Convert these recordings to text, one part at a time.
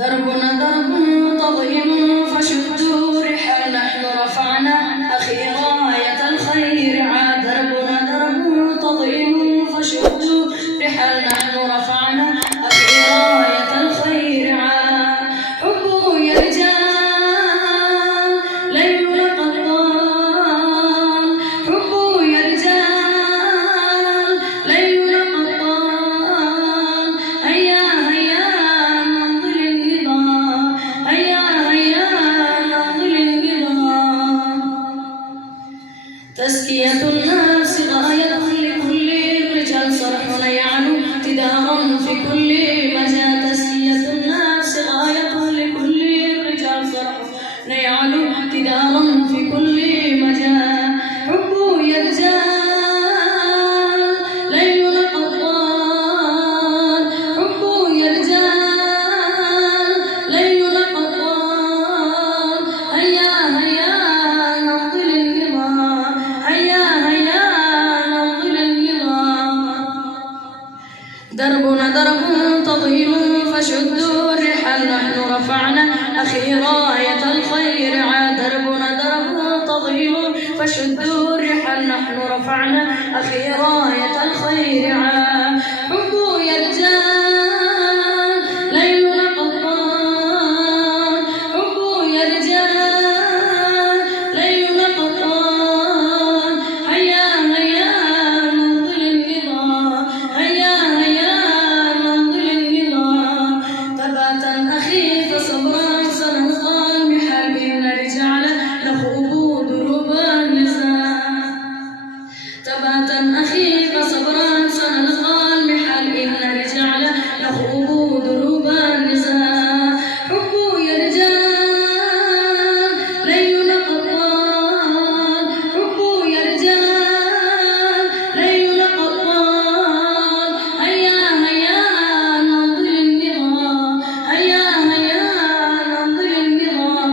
دربنا درب طويل فشدوا رحال نحن رفعنا أخي راية الخير عاد. دربنا درب طويل فشدوا رحال نحن رفعنا أخي راية الخير عاد. حبه يا رجال ليلنا قد طال، حبه يا رجال ليلنا قد طال. هيا هيا نمضي للنضال، هيا هيا نمضي للنضال. تزكية النفس غاية لكل الرجال، صرحنا يعلو ابتدارا في كل مجال. تزكية النفس غاية لكل الرجال، صرحنا يعلو ابتدارا في كل مجال. حبه يا رجال ليلنا قد طال، حبه يا رجال ليلنا قد طال. هيا هيا نمضي للنضال، هيا هيا نمضي للنضال. دربنا درب طويل فشدوا الرحال نحن رفعنا أخي راية الخير عاد. دربنا درب طويل فشدوا الرحال نحن رفعنا أخي راية الخير عاد. حبه يا رجال ليلنا قد طال، حبه يا رجال ليلنا قد طال. هيا هيا نمضي للنضال، هيا هيا نمضي للنضال. ثباتا أخي فصبرا سنلقى المحال، إن رجال نخوض دروب النزال. ثباتا أخي فصبرا سنلقى المحال، إن رجال نخوض دروب النزال. حبه يا رجال ليلنا قد طال، حبه يا رجال ليلنا قد طال. هيا هيا نمضي للنضال، هيا هيا نمضي للنضال.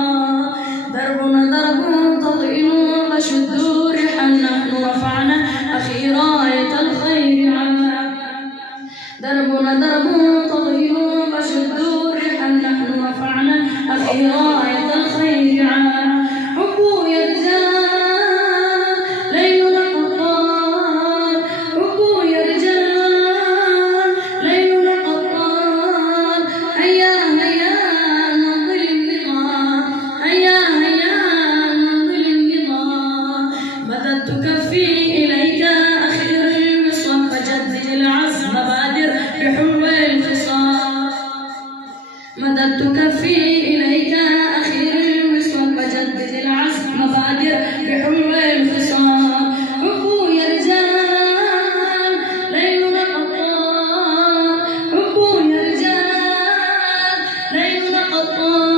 دربنا درب طويل فشدوا الرحال نحن رفعنا أخي راية الخير عاد. دربنا درب طويل فشدوا الرحال نحن رفعنا أخي راية الخير عاد. حبه يا رجال ليلنا قد طال، حبه يا رجال ليلنا قد طال. هيا هيا نمضي للنضال، هيا هيا نمضي للنضال. مددت كفي إليك أخير الوصال، فجدد العزم بادر بحلو الخصال. مددت كفي إليك أخير الوصال، فجدد العزم بادر بحلو الخصال. حبه يا رجال ليلنا قد طال، حبه يا رجال ليلنا قد طال.